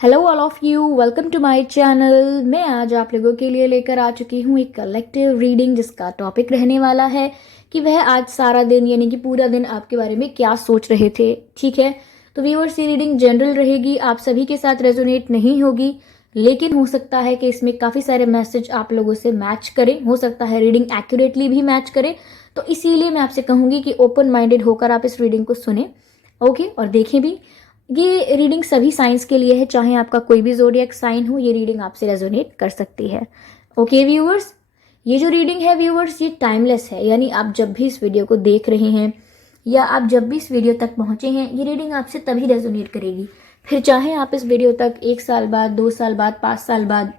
Hello all of you, welcome to my channel. मैं आज आप लोगों के लिए लेकर आ चुकी हूँ एक कलेक्टिव रीडिंग जिसका टॉपिक रहने वाला है कि वह आज सारा दिन यानी कि पूरा दिन आपके बारे में क्या सोच रहे थे। ठीक है, तो व्यूअर्स ये रीडिंग जनरल रहेगी, आप सभी के साथ रेजोनेट नहीं होगी, लेकिन हो सकता है कि इसमें काफ़ी सारे मैसेज आप लोगों से मैच करें, हो सकता है रीडिंग एक्यूरेटली भी मैच करे। तो इसीलिए मैं आपसे कहूँगी कि ओपन माइंडेड होकर आप इस रीडिंग को सुने, ओके, और देखें भी। ये रीडिंग सभी साइंस के लिए है, चाहे आपका कोई भी ज़ोडिएक साइन हो, ये रीडिंग आपसे रेजोनेट कर सकती है। ओके व्यूअर्स, ये जो रीडिंग है व्यूअर्स, ये टाइमलेस है, यानी आप जब भी इस वीडियो को देख रहे हैं या आप जब भी इस वीडियो तक पहुंचे हैं, ये रीडिंग आपसे तभी रेजोनेट करेगी। फिर चाहे आप इस वीडियो तक 1 साल बाद, 2 साल बाद, 5 साल बाद,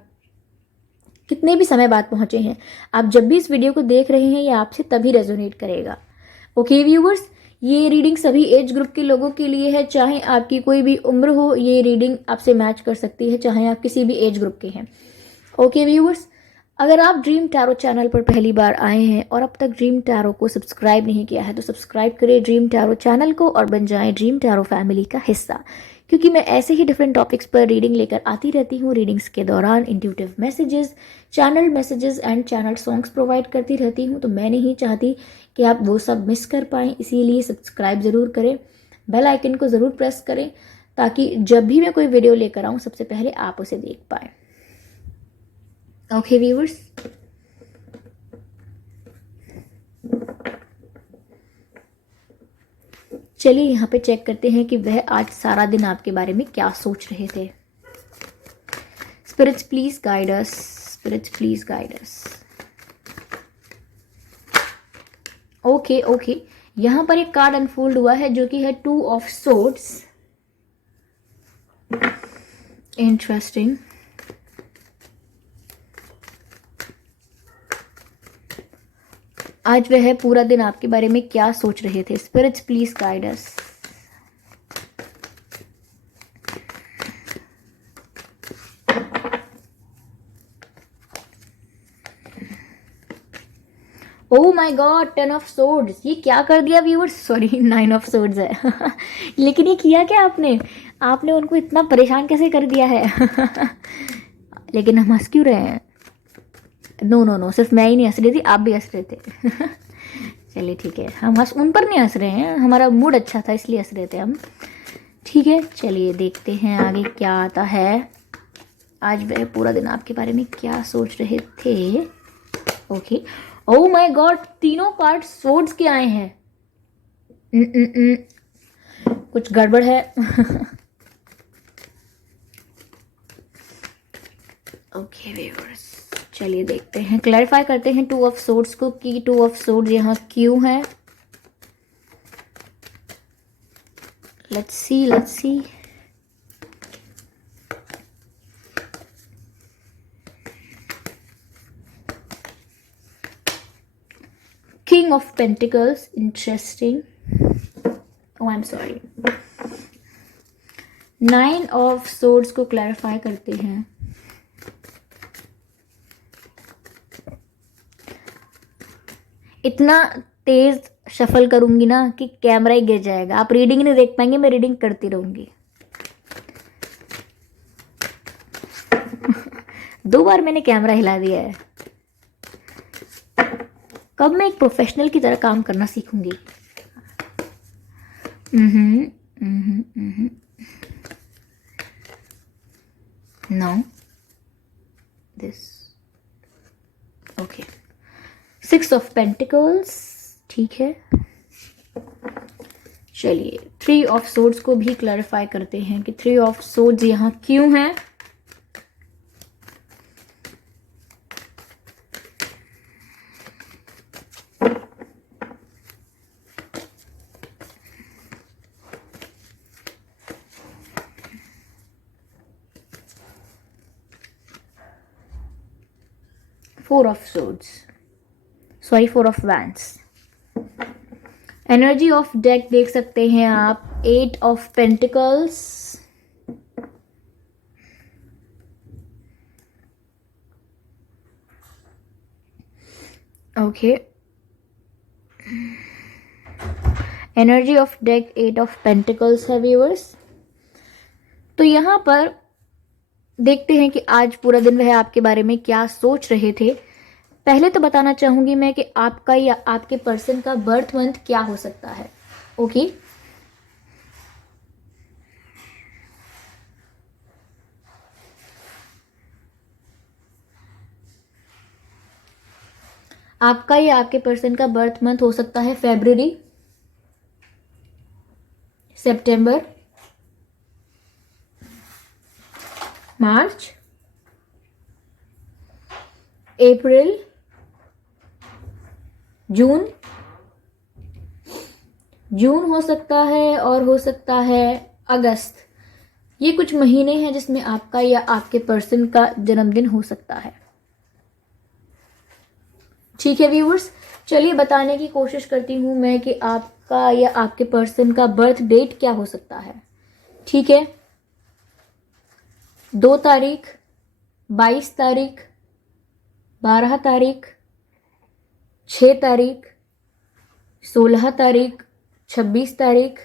कितने भी समय बाद पहुंचे हैं, आप जब भी इस वीडियो को देख रहे हैं, ये आपसे तभी रेजोनेट करेगा। ओके व्यूअर्स, ये रीडिंग सभी एज ग्रुप के लोगों के लिए है, चाहे आपकी कोई भी उम्र हो, ये रीडिंग आपसे मैच कर सकती है, चाहे आप किसी भी एज ग्रुप के हैं। ओके व्यूअर्स, अगर आप ड्रीम टैरो चैनल पर पहली बार आए हैं और अब तक ड्रीम टैरो को सब्सक्राइब नहीं किया है तो सब्सक्राइब करें ड्रीम टैरो चैनल को और बन जाएं ड्रीम टैरो फैमिली का हिस्सा, क्योंकि मैं ऐसे ही डिफरेंट टॉपिक्स पर रीडिंग लेकर आती रहती हूँ। रीडिंग्स के दौरान intuitive messages, channel messages and channel songs provide करती रहती हूँ, तो मैं नहीं चाहती कि आप वो सब मिस कर पाएँ, इसीलिए सब्सक्राइब ज़रूर करें, बेल आइकन को ज़रूर प्रेस करें, ताकि जब भी मैं कोई वीडियो लेकर आऊँ सबसे पहले आप उसे देख पाएँ। ओके व्यूअर्स, चलिए यहाँ पे चेक करते हैं कि वह आज सारा दिन आपके बारे में क्या सोच रहे थे। Spirits please guide us, spirits please guide us. Okay okay, यहाँ पर एक कार्ड अनफोल्ड हुआ है जो कि है 2 ऑफ सोर्ड्स। इंटरेस्टिंग। आज वह पूरा दिन आपके बारे में क्या सोच रहे थे। Spirits please guide us. Oh my god, 10 of swords. ये क्या कर दिया व्यूअर्स, सॉरी 9 ऑफ सोर्ड्स है लेकिन ये किया क्या आपने, आपने उनको इतना परेशान कैसे कर दिया है लेकिन हम हंस क्यों रहे हैं? नो नो नो, सिर्फ मैं ही नहीं हंस रही थी, आप भी हंस रहे थे चलिए ठीक है, हम हंस उन पर नहीं हंस रहे हैं, हमारा मूड अच्छा था इसलिए हंस रहे थे हम। ठीक है, चलिए देखते हैं आगे क्या आता है। आज वह पूरा दिन आपके बारे में क्या सोच रहे थे। ओके, ओह माय गॉड, तीनों कार्ड सोर्ड्स के आए हैं। कुछ गड़बड़ है ओके व्यूअर्स, चलिए देखते हैं, क्लैरिफाई करते हैं 2 ऑफ सोर्ड्स को कि 2 ऑफ सोर्ड्स यहाँ क्यों है। Let's see, let's see. King of Pentacles, interesting. Oh, I'm sorry. 9 of Swords को क्लैरिफाई करते हैं। इतना तेज शफल करूंगी ना कि कैमरा ही गिर जाएगा, आप रीडिंग नहीं देख पाएंगे, मैं रीडिंग करती रहूंगी 2 बार मैंने कैमरा हिला दिया है। कब मैं एक प्रोफेशनल की तरह काम करना सीखूंगी। No this. Okay, 6 of pentacles, ठीक है। चलिए 3 ऑफ सोर्ड्स को भी क्लैरिफाई करते हैं कि 3 ऑफ सोर्ड्स यहाँ क्यों है। Four of Swords, sorry 4 of Wands। Energy of deck देख सकते हैं आप, 8 of pentacles. Okay, energy of deck 8 of pentacles है व्यूअर्स। तो यहाँ पर देखते हैं कि आज पूरा दिन वह आपके बारे में क्या सोच रहे थे। पहले तो बताना चाहूंगी मैं कि आपका या आपके पर्सन का बर्थ मंथ क्या हो सकता है। ओके, आपका या आपके पर्सन का बर्थ मंथ हो सकता है फरवरी, सितंबर, मार्च, अप्रैल, जून। जून हो सकता है और हो सकता है अगस्त। ये कुछ महीने हैं जिसमें आपका या आपके पर्सन का जन्मदिन हो सकता है। ठीक है व्यूअर्स, चलिए बताने की कोशिश करती हूँ मैं कि आपका या आपके पर्सन का बर्थ डेट क्या हो सकता है। ठीक है, 2 तारीख, 22 तारीख, 12 तारीख, 6 तारीख, 16 तारीख, 26 तारीख,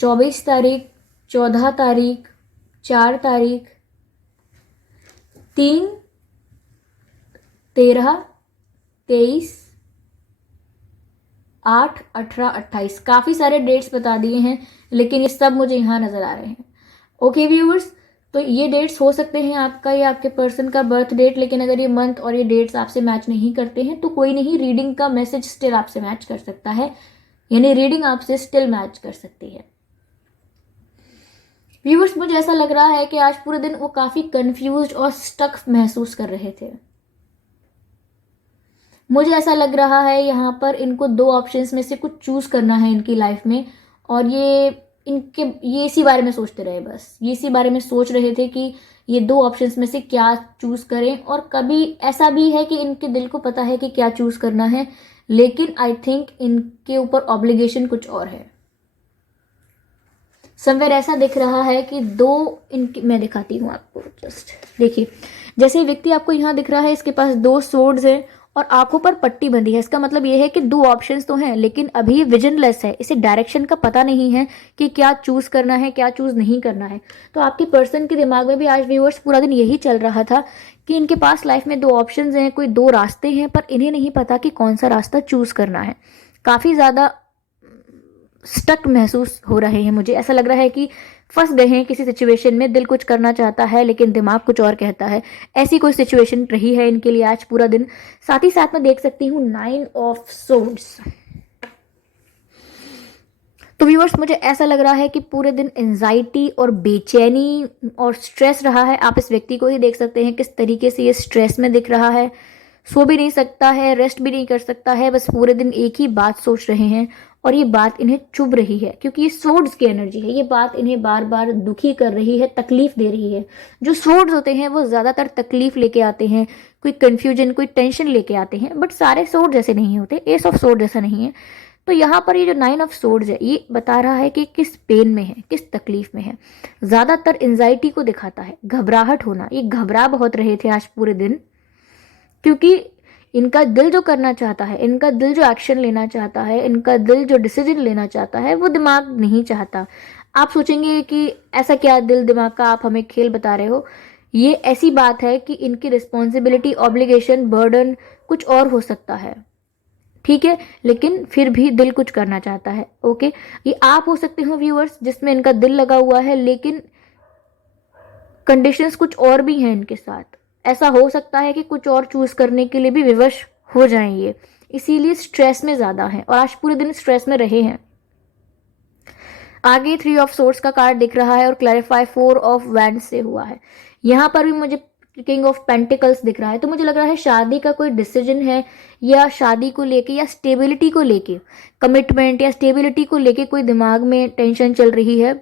24 तारीख, 14 तारीख, 4 तारीख, 3, 13, 23, 8, 18, 28। काफ़ी सारे डेट्स बता दिए हैं, लेकिन ये सब मुझे यहाँ नज़र आ रहे हैं। ओके व्यूअर्स, तो ये डेट्स हो सकते हैं आपका या आपके पर्सन का बर्थ डेट, लेकिन अगर ये मंथ और ये डेट्स आपसे मैच नहीं करते हैं तो कोई नहीं, रीडिंग का मैसेज स्टिल आपसे मैच कर सकता है, यानी रीडिंग आपसे स्टिल मैच कर सकती है। व्यूअर्स, मुझे ऐसा लग रहा है कि आज पूरे दिन वो काफ़ी कंफ्यूज्ड और स्टक महसूस कर रहे थे। मुझे ऐसा लग रहा है यहाँ पर इनको 2 ऑप्शंस में से कुछ चूज करना है इनकी लाइफ में, और ये इसी बारे में सोचते रहे, बस ये इसी बारे में सोच रहे थे कि ये 2 ऑप्शंस में से क्या चूज करें। और कभी ऐसा भी है कि इनके दिल को पता है कि क्या चूज करना है, लेकिन आई थिंक इनके ऊपर ऑब्लिगेशन कुछ और है। समवेयर ऐसा दिख रहा है कि मैं दिखाती हूँ आपको, जस्ट देखिए। जैसे व्यक्ति आपको यहाँ दिख रहा है, इसके पास 2 स्वॉर्ड्स हैं और आंखों पर पट्टी बंधी है। इसका मतलब ये है कि 2 ऑप्शंस तो हैं, लेकिन अभी ये विजनलेस है, इसे डायरेक्शन का पता नहीं है कि क्या चूज करना है, क्या चूज नहीं करना है। तो आपके पर्सन के दिमाग में भी आज व्यूअर्स पूरा दिन यही चल रहा था कि इनके पास लाइफ में 2 ऑप्शंस हैं, कोई 2 रास्ते हैं, पर इन्हें नहीं पता कि कौन सा रास्ता चूज करना है। काफ़ी ज़्यादा स्टक महसूस हो रहे हैं। मुझे ऐसा लग रहा है कि फंस गए हैं किसी सिचुएशन में, दिल कुछ करना चाहता है लेकिन दिमाग कुछ और कहता है। ऐसी कोई सिचुएशन रही है इनके लिए आज पूरा दिन। साथ ही साथ मैं देख सकती हूँ 9 ऑफ सोर्ड्स। तो व्यूअर्स, मुझे ऐसा लग रहा है कि पूरे दिन एंजाइटी और बेचैनी और स्ट्रेस रहा है। आप इस व्यक्ति को ही देख सकते हैं किस तरीके से ये स्ट्रेस में दिख रहा है। सो भी नहीं सकता है, रेस्ट भी नहीं कर सकता है, बस पूरे दिन एक ही बात सोच रहे हैं और ये बात इन्हें चुभ रही है, क्योंकि ये सोर्ड्स की एनर्जी है। ये बात इन्हें बार बार दुखी कर रही है, तकलीफ दे रही है। जो सोर्ड्स होते हैं वो ज़्यादातर तकलीफ लेके आते हैं, कोई कन्फ्यूजन, कोई टेंशन लेके आते हैं, बट सारे सोर्ड्स ऐसे नहीं होते। एस ऑफ सोर्ड जैसा नहीं है। तो यहाँ पर ये जो 9 ऑफ सोर्ड्स है, ये बता रहा है कि किस पेन में है, किस तकलीफ में है। ज़्यादातर एंजाइटी को दिखाता है, घबराहट होना। ये घबरा बहुत रहे थे आज पूरे दिन, क्योंकि इनका दिल जो करना चाहता है, इनका दिल जो एक्शन लेना चाहता है, इनका दिल जो डिसीजन लेना चाहता है, वो दिमाग नहीं चाहता। आप सोचेंगे कि ऐसा क्या दिल दिमाग का आप हमें खेल बता रहे हो। ये ऐसी बात है कि इनकी रिस्पॉन्सिबिलिटी, ऑब्लिगेशन, बर्डन कुछ और हो सकता है, ठीक है, लेकिन फिर भी दिल कुछ करना चाहता है। ओके, ये आप हो सकते हो व्यूअर्स जिसमें इनका दिल लगा हुआ है, लेकिन कंडीशंस कुछ और भी हैं इनके साथ। ऐसा हो सकता है कि कुछ और चूज करने के लिए भी विवश हो जाएंगे, इसीलिए स्ट्रेस में ज्यादा हैं और आज पूरे दिन स्ट्रेस में रहे हैं। आगे 3 ऑफ सोर्ड्स का कार्ड दिख रहा है और क्लैरिफाई 4 ऑफ वैंड्स से हुआ है। यहाँ पर भी मुझे किंग ऑफ पेंटिकल्स दिख रहा है। तो मुझे लग रहा है शादी का कोई डिसीजन है, या शादी को लेके या स्टेबिलिटी को लेके, कमिटमेंट या स्टेबिलिटी को लेके कोई दिमाग में टेंशन चल रही है,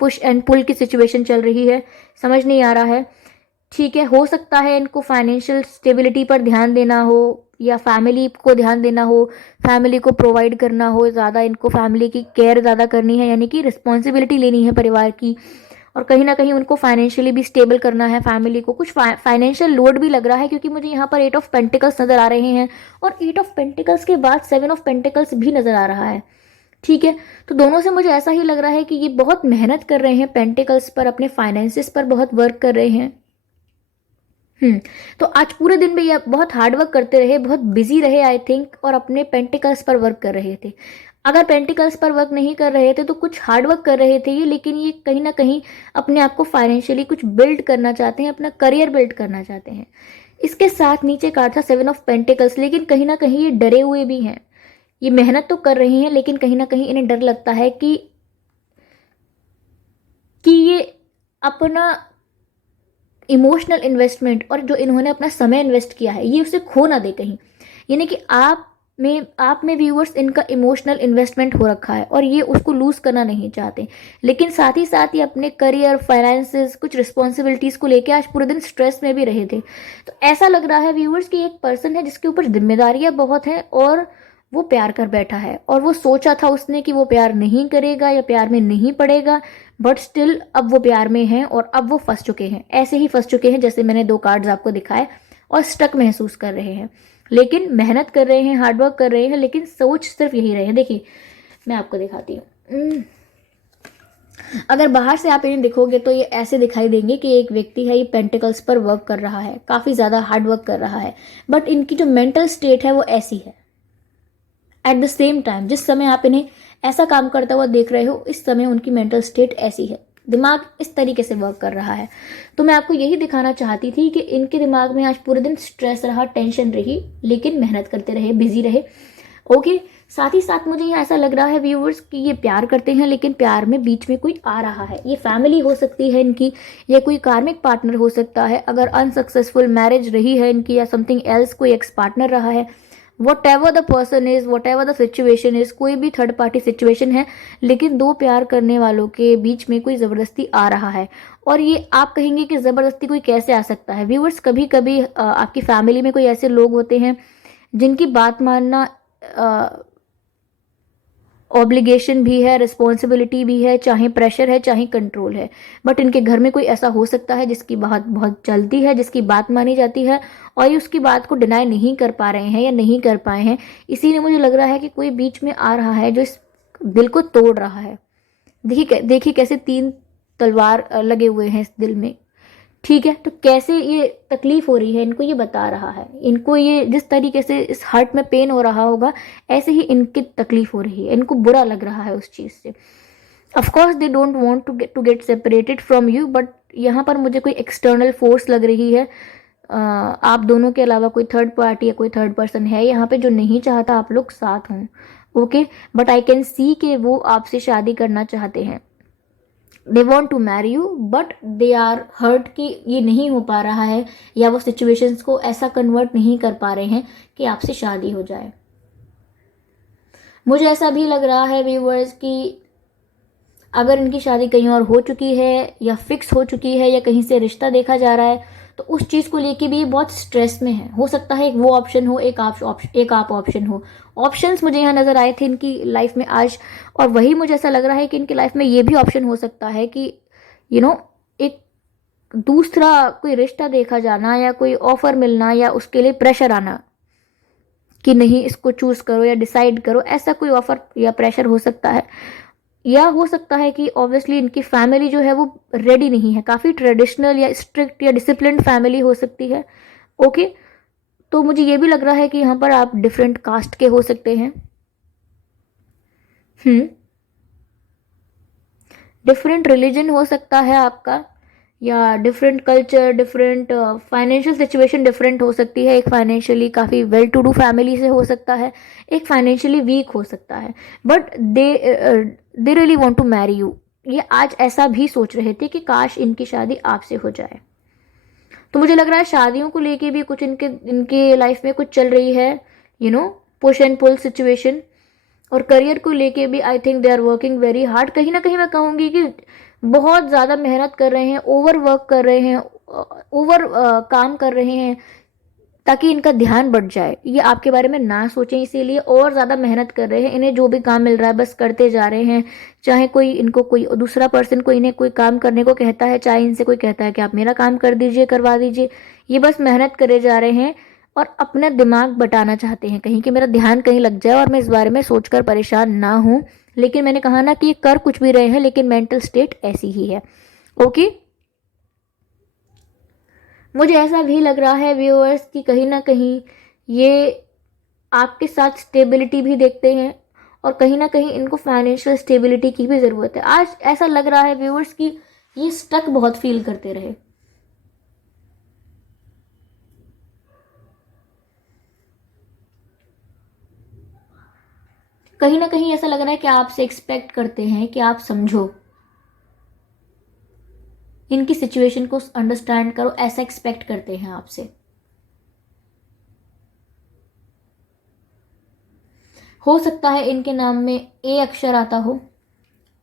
पुश एंड पुल की सिचुएशन चल रही है, समझ नहीं आ रहा है। ठीक है, हो सकता है इनको फाइनेंशियल स्टेबिलिटी पर ध्यान देना हो, या फैमिली को ध्यान देना हो, फैमिली को प्रोवाइड करना हो, ज़्यादा इनको फैमिली की केयर ज़्यादा करनी है, यानी कि रिस्पॉन्सिबिलिटी लेनी है परिवार की। और कहीं ना कहीं उनको फाइनेंशियली भी स्टेबल करना है फैमिली को। कुछ फाइनेंशियल लोड भी लग रहा है, क्योंकि मुझे यहाँ पर 8 ऑफ पेंटिकल्स नज़र आ रहे हैं और 8 ऑफ पेंटिकल्स के बाद 7 ऑफ पेंटिकल्स भी नज़र आ रहा है। ठीक है, तो दोनों से मुझे ऐसा ही लग रहा है कि ये बहुत मेहनत कर रहे हैं पेंटिकल्स पर, अपने फाइनेंसिस पर बहुत वर्क कर रहे हैं। तो आज पूरे दिन में ये बहुत हार्ड वर्क करते रहे, बहुत बिजी रहे आई थिंक, और अपने पेंटिकल्स पर वर्क कर रहे थे। अगर पेंटिकल्स पर वर्क नहीं कर रहे थे तो कुछ हार्ड वर्क कर रहे थे ये, लेकिन ये कहीं ना कहीं अपने आप को फाइनेंशियली कुछ बिल्ड करना चाहते हैं, अपना करियर बिल्ड करना चाहते हैं। इसके साथ नीचे कार्ड था 7 ऑफ पेंटिकल्स, लेकिन कहीं ना कहीं ये डरे हुए भी हैं। ये मेहनत तो कर रही हैं, लेकिन कहीं ना कहीं इन्हें डर लगता है कि ये अपना इमोशनल इन्वेस्टमेंट और जो इन्होंने अपना समय इन्वेस्ट किया है ये उसे खो ना दे कहीं। यानी कि आप में व्यूअर्स इनका इमोशनल इन्वेस्टमेंट हो रखा है और ये उसको लूज करना नहीं चाहते, लेकिन साथ ही साथ ये अपने करियर, फाइनेंसेस, कुछ रिस्पॉन्सिबिलिटीज को लेकर आज पूरे दिन स्ट्रेस में भी रहे थे। तो ऐसा लग रहा है व्यूअर्स कि एक पर्सन है जिसके ऊपर जिम्मेदारियां बहुत हैं और वो प्यार कर बैठा है, और वो सोचा था उसने कि वो प्यार नहीं करेगा या प्यार में नहीं पड़ेगा, बट स्टिल अब वो प्यार में है और अब वो फंस चुके हैं। ऐसे ही फंस चुके हैं जैसे मैंने 2 कार्ड्स आपको दिखाए, और स्टक महसूस कर रहे हैं, लेकिन मेहनत कर रहे हैं, हार्डवर्क कर रहे हैं, लेकिन सोच सिर्फ यही रहे हैं। देखिए मैं आपको दिखाती हूँ। अगर बाहर से आप इन्हें देखोगे तो ये ऐसे दिखाई देंगे कि एक व्यक्ति है, ये पेंटिकल्स पर वर्क कर रहा है, काफ़ी ज़्यादा हार्ड वर्क कर रहा है, बट इनकी जो मेंटल स्टेट है वो ऐसी है। एट द सेम टाइम जिस समय आप इन्हें ऐसा काम करता हुआ देख रहे हो, इस समय उनकी मेंटल स्टेट ऐसी है, दिमाग इस तरीके से वर्क कर रहा है। तो मैं आपको यही दिखाना चाहती थी कि इनके दिमाग में आज पूरे दिन स्ट्रेस रहा, टेंशन रही, लेकिन मेहनत करते रहे, बिजी रहे। ओके, साथ ही साथ मुझे यहाँ ऐसा लग रहा है व्यूअर्स कि ये प्यार करते हैं, लेकिन प्यार में बीच में कोई आ रहा है। ये फैमिली हो सकती है इनकी, या कोई कार्मिक पार्टनर हो सकता है। अगर अनसक्सेसफुल मैरिज रही है इनकी, या समथिंग एल्स, कोई एक्स पार्टनर रहा है, what ever the person is, what ever the situation is, कोई भी थर्ड पार्टी सिचुएशन है, लेकिन 2 प्यार करने वालों के बीच में कोई ज़बरदस्ती आ रहा है। और ये आप कहेंगे कि ज़बरदस्ती कोई कैसे आ सकता है व्यूअर्स? कभी कभी आपकी फैमिली में कोई ऐसे लोग होते हैं जिनकी बात मानना ऑब्लिगेशन भी है, रिस्पॉन्सिबिलिटी भी है, चाहे प्रेशर है, चाहे कंट्रोल है, बट इनके घर में कोई ऐसा हो सकता है जिसकी बात बहुत चलती है, जिसकी बात मानी जाती है, और ये उसकी बात को डिनाई नहीं कर पा रहे हैं या नहीं कर पाए हैं। इसीलिए मुझे लग रहा है कि कोई बीच में आ रहा है जो इस दिल को तोड़ रहा है। देखिए कैसे 3 तलवार लगे हुए हैं इस दिल में। ठीक है, तो कैसे ये तकलीफ हो रही है इनको, ये बता रहा है। इनको ये जिस तरीके से इस हार्ट में पेन हो रहा होगा, ऐसे ही इनकी तकलीफ हो रही है, इनको बुरा लग रहा है उस चीज़ से। Of course they don't want to get separated from you, but यहाँ पर मुझे कोई एक्सटर्नल फोर्स लग रही है। आप दोनों के अलावा कोई थर्ड पार्टी या कोई थर्ड पर्सन है यहाँ पे जो नहीं चाहता आप लोग साथ हों। Okay, but I can see कि वो आपसे शादी करना चाहते हैं। They want to marry you, but they are hurt कि ये नहीं हो पा रहा है, या वो सिचुएशंस को ऐसा कन्वर्ट नहीं कर पा रहे हैं कि आपसे शादी हो जाए। मुझे ऐसा भी लग रहा है व्यूअर्स कि अगर इनकी शादी कहीं और हो चुकी है या फिक्स हो चुकी है, या कहीं से रिश्ता देखा जा रहा है, तो उस चीज़ को लेके भी ये बहुत स्ट्रेस में है। हो सकता है एक वो ऑप्शन हो, एक आप ऑप्शन हो। ऑप्शंस मुझे यहाँ नज़र आए थे इनकी लाइफ में आज, और वही मुझे ऐसा लग रहा है कि इनकी लाइफ में ये भी ऑप्शन हो सकता है कि एक दूसरा कोई रिश्ता देखा जाना, या कोई ऑफर मिलना, या उसके लिए प्रेशर आना कि नहीं इसको चूज़ करो या डिसाइड करो, ऐसा कोई ऑफर या प्रेशर हो सकता है। या हो सकता है कि ऑब्वियसली इनकी फैमिली जो है वो रेडी नहीं है, काफ़ी ट्रेडिशनल या स्ट्रिक्ट या डिसिप्लिन्ड फैमिली हो सकती है। ओके, तो मुझे ये भी लग रहा है कि यहाँ पर आप डिफरेंट कास्ट के हो सकते हैं। डिफरेंट रिलीजन हो सकता है आपका, या different culture, different financial situation different हो सकती है। एक फाइनेंशियली काफ़ी वेल टू डू फैमिली से हो सकता है, एक फाइनेंशियली वीक हो सकता है, but they really want to marry you. ये आज ऐसा भी सोच रहे थे कि काश इनकी शादी आपसे हो जाए। तो मुझे लग रहा है शादियों को लेके भी कुछ इनके लाइफ में कुछ चल रही है, पुश एंड पुल सिचुएशन। और करियर को लेके भी I think they are working very hard. कहीं ना कहीं मैं कहूँगी कि बहुत ज़्यादा मेहनत कर रहे हैं, ओवर वर्क कर रहे हैं, ओवर काम कर रहे हैं, ताकि इनका ध्यान बढ़ जाए, ये आपके बारे में ना सोचें, इसीलिए और ज़्यादा मेहनत कर रहे हैं। इन्हें जो भी काम मिल रहा है बस करते जा रहे हैं, चाहे कोई दूसरा पर्सन को इन्हें कोई काम करने को कहता है, चाहे इनसे कोई कहता है कि आप मेरा काम कर दीजिए, करवा दीजिए, ये बस मेहनत करे जा रहे हैं और अपना दिमाग बटाना चाहते हैं कहीं, कि मेरा ध्यान कहीं लग जाए और मैं इस बारे में सोचकर परेशान ना हूँ। लेकिन मैंने कहा ना कि ये कर कुछ भी रहे हैं, लेकिन मेंटल स्टेट ऐसी ही है। ओके, मुझे ऐसा भी लग रहा है व्यूअर्स कि कहीं ना कहीं ये आपके साथ स्टेबिलिटी भी देखते हैं, और कहीं ना कहीं इनको फाइनेंशियल स्टेबिलिटी की भी ज़रूरत है। आज ऐसा लग रहा है व्यूअर्स कि ये स्टक बहुत फील करते रहे। कहीं ना कहीं ऐसा लग रहा है कि आपसे एक्सपेक्ट करते हैं कि आप समझो, इनकी सिचुएशन को अंडरस्टैंड करो, ऐसा एक्सपेक्ट करते हैं आपसे। हो सकता है इनके नाम में ए अक्षर आता हो,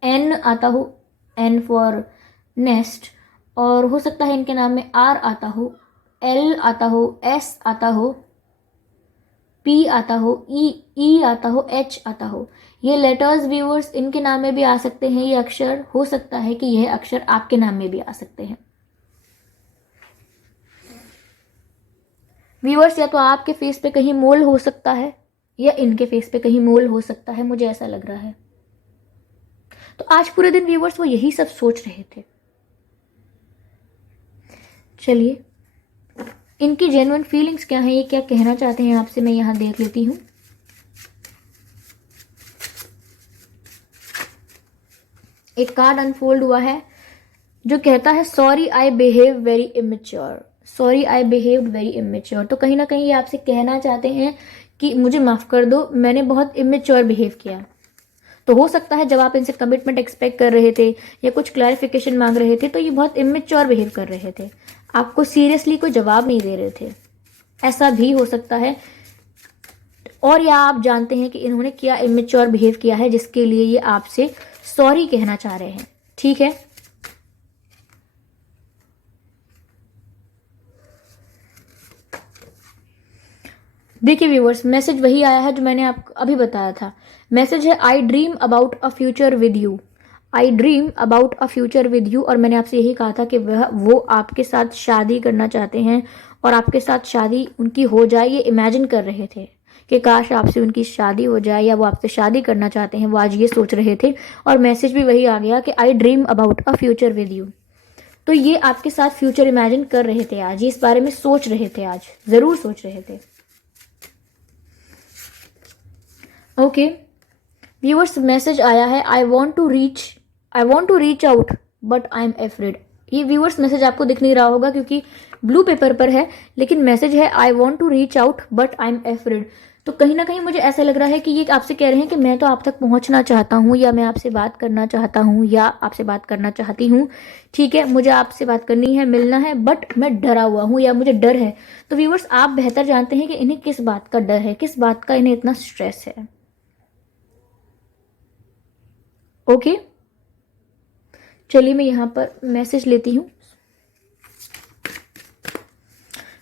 एन आता हो, एन फॉर नेस्ट, और हो सकता है इनके नाम में आर आता हो, एल आता हो, एस आता हो, पी आता हो, ई आता हो, एच आता हो। ये लेटर्स व्यूअर्स इनके नाम में भी आ सकते हैं। ये अक्षर हो सकता है कि यह अक्षर आपके नाम में भी आ सकते हैं व्यूअर्स। या तो आपके फेस पे कहीं मोल हो सकता है, या इनके फेस पे कहीं मोल हो सकता है, मुझे ऐसा लग रहा है। तो आज पूरे दिन व्यूअर्स वो यही सब सोच रहे थे। चलिए, इनकी जेन्युइन फीलिंग्स क्या हैं, ये क्या कहना चाहते हैं आपसे, मैं यहां देख लेती हूं। एक कार्ड अनफोल्ड हुआ है जो कहता है sorry I behave very immature, sorry I behave very immature. तो कहीं ना कहीं ये आपसे कहना चाहते हैं कि मुझे माफ कर दो, मैंने बहुत इमेच्योर बिहेव किया। तो हो सकता है जब आप इनसे कमिटमेंट एक्सपेक्ट कर रहे थे या कुछ क्लैरिफिकेशन मांग रहे थे, तो ये बहुत इमेच्योर बिहेव कर रहे थे, आपको सीरियसली कोई जवाब नहीं दे रहे थे, ऐसा भी हो सकता है। और या आप जानते हैं कि इन्होंने क्या इमेच्योर बिहेव किया है जिसके लिए ये आपसे सॉरी कहना चाह रहे हैं। ठीक है, देखिए व्यूअर्स, मैसेज वही आया है जो मैंने आपको अभी बताया था। मैसेज है आई dream about a future with you, I dream about a future with you. और मैंने आपसे यही कहा था कि वो आपके साथ शादी करना चाहते हैं, और आपके साथ शादी उनकी हो जाए ये इमेजिन कर रहे थे कि काश आपसे उनकी शादी हो जाए, या वो आपसे शादी करना चाहते हैं, वो आज ये सोच रहे थे। और मैसेज भी वही आ गया कि आई dream about a future with you. तो ये आपके साथ फ्यूचर इमेजिन कर रहे थे आज, ये इस बारे में सोच रहे थे, आज ज़रूर सोच रहे थे। ओके व्यूअर्स, मैसेज आया है I want to reach out but I am afraid. ये व्यूअर्स मैसेज आपको दिख नहीं रहा होगा क्योंकि ब्लू पेपर पर है, लेकिन मैसेज है I want to reach out but I am afraid. तो कहीं ना कहीं मुझे ऐसा लग रहा है कि ये आपसे कह रहे हैं कि मैं तो आप तक पहुंचना चाहता हूँ, या मैं आपसे बात करना चाहता हूँ, या आपसे बात करना चाहती हूँ। ठीक है, मुझे आपसे बात करनी है, मिलना है, बट मैं डरा हुआ हूँ या मुझे डर है। तो व्यूअर्स, आप बेहतर जानते हैं कि इन्हें किस बात का डर है, किस बात का इन्हें इतना स्ट्रेस है। ओके, चलिए मैं यहाँ पर मैसेज लेती हूँ,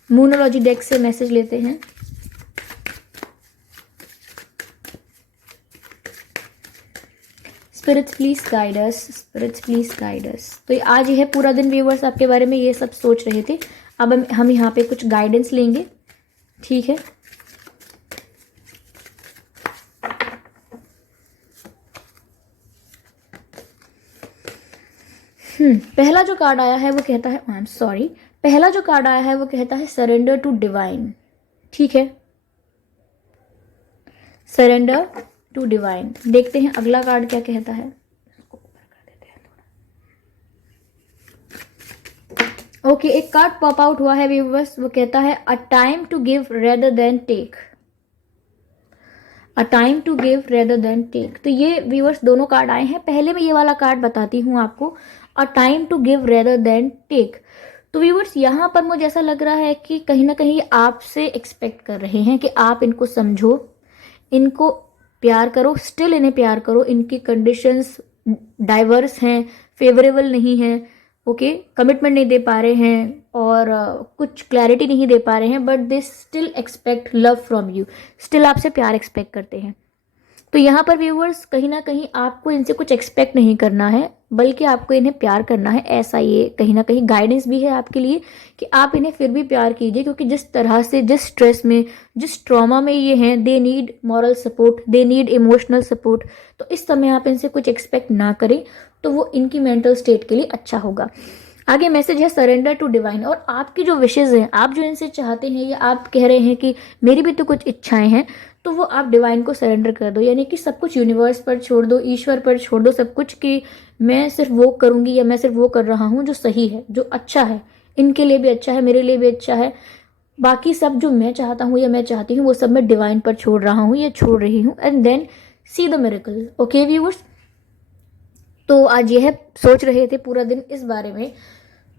मूनोलॉजी डेक से मैसेज लेते हैं। Spirits please guide us, spirits please guide us. तो आज यह पूरा दिन व्यूअर्स आपके बारे में ये सब सोच रहे थे। अब हम यहाँ पे कुछ गाइडेंस लेंगे। ठीक है, पहला जो कार्ड आया है वो कहता है आई एम सॉरी, पहला जो कार्ड आया है वो कहता है सरेंडर टू डिवाइन। ठीक है, सरेंडर टू डिवाइन। देखते हैं अगला कार्ड क्या कहता है। ओके, एक कार्ड पॉप आउट हुआ है व्यूअर्स, वो कहता है a time to give rather than take, a time to give rather than take. तो ये व्यूअर्स दोनों कार्ड आए हैं। पहले मैं ये वाला कार्ड बताती हूँ आपको, a time to give rather than take. तो व्यूअर्स यहाँ पर मुझे ऐसा लग रहा है कि कहीं ना कहीं आपसे एक्सपेक्ट कर रहे हैं कि आप इनको समझो, इनको प्यार करो, स्टिल इन्हें प्यार करो। इनकी कंडीशंस डाइवर्स हैं, फेवरेबल नहीं है। ओके, कमिटमेंट नहीं दे पा रहे हैं और कुछ क्लैरिटी नहीं दे पा रहे हैं, but they still expect love from you, still आपसे प्यार एक्सपेक्ट करते हैं। तो यहाँ पर व्यूअर्स कहीं ना कहीं आपको इनसे कुछ एक्सपेक्ट नहीं करना है, बल्कि आपको इन्हें प्यार करना है। ऐसा ये कहीं ना कहीं गाइडेंस भी है आपके लिए कि आप इन्हें फिर भी प्यार कीजिए, क्योंकि जिस तरह से, जिस स्ट्रेस में, जिस ट्रॉमा में ये हैं, they need moral support, they need emotional support. तो इस समय आप इनसे कुछ एक्सपेक्ट ना करें, तो वो इनकी मेंटल स्टेट के लिए अच्छा होगा। आगे मैसेज है सरेंडर टू डिवाइन। और आपकी जो विशेज हैं, आप जो इनसे चाहते हैं, या आप कह रहे हैं कि मेरी भी तो कुछ इच्छाएं हैं, तो वो आप डिवाइन को सरेंडर कर दो, यानी कि सब कुछ यूनिवर्स पर छोड़ दो, ईश्वर पर छोड़ दो सब कुछ, कि मैं सिर्फ वो करूंगी या मैं सिर्फ वो कर रहा हूँ जो सही है, जो अच्छा है, इनके लिए भी अच्छा है, मेरे लिए भी अच्छा है। बाकी सब जो मैं चाहता हूँ या मैं चाहती हूँ वो सब मैं डिवाइन पर छोड़ रहा हूँ या छोड़ रही हूँ, and then see the miracle. Okay viewers, तो आज यह सोच रहे थे पूरा दिन इस बारे में।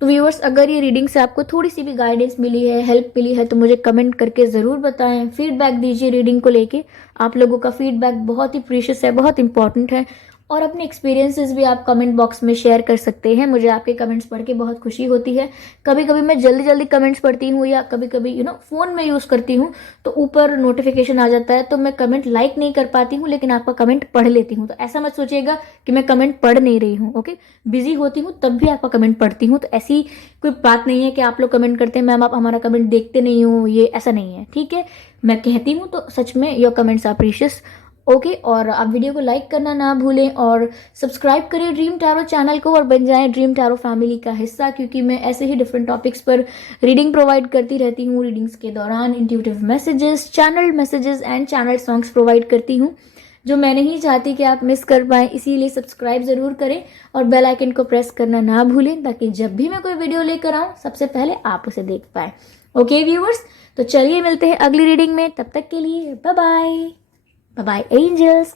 तो व्यूअर्स, अगर ये रीडिंग से आपको थोड़ी सी भी गाइडेंस मिली है, हेल्प मिली है, तो मुझे कमेंट करके ज़रूर बताएं, फीडबैक दीजिए रीडिंग को लेके। आप लोगों का फीडबैक बहुत ही प्रीशियस है, बहुत इंपॉर्टेंट है। और अपने एक्सपीरियंसेस भी आप कमेंट बॉक्स में शेयर कर सकते हैं। मुझे आपके कमेंट्स पढ़ के बहुत खुशी होती है। कभी कभी मैं जल्दी जल्दी कमेंट्स पढ़ती हूँ, या कभी कभी फ़ोन में यूज़ करती हूँ, तो ऊपर नोटिफिकेशन आ जाता है, तो मैं कमेंट लाइक नहीं कर पाती हूँ, लेकिन आपका कमेंट पढ़ लेती हूँ। तो ऐसा मत सोचिएगा कि मैं कमेंट पढ़ नहीं रही हूँ। ओके, बिजी होती हूँ तब भी आपका कमेंट पढ़ती हूँ। तो ऐसी कोई बात नहीं है कि आप लोग कमेंट करते हैं मैम आप हमारा कमेंट देखते नहीं हो, ये ऐसा नहीं है, ठीक है। मैं कहती हूँ तो सच में your comments are precious. Okay, और आप वीडियो को लाइक करना ना भूलें, और सब्सक्राइब करें ड्रीम टैरो चैनल को, और बन जाएं ड्रीम टैरो फैमिली का हिस्सा, क्योंकि मैं ऐसे ही डिफरेंट टॉपिक्स पर रीडिंग प्रोवाइड करती रहती हूँ। रीडिंग्स के दौरान intuitive messages, channel messages and channel songs provide करती हूँ, जो मैं नहीं चाहती कि आप मिस कर पाएँ। इसीलिए सब्सक्राइब ज़रूर करें और बेल आइकन को प्रेस करना ना भूलें, ताकि जब भी मैं कोई वीडियो लेकर आऊँ सबसे पहले आप उसे देख पाएँ। ओके व्यूअर्स, तो चलिए मिलते हैं अगली रीडिंग में। तब तक के लिए bye bye. Bye bye, angels.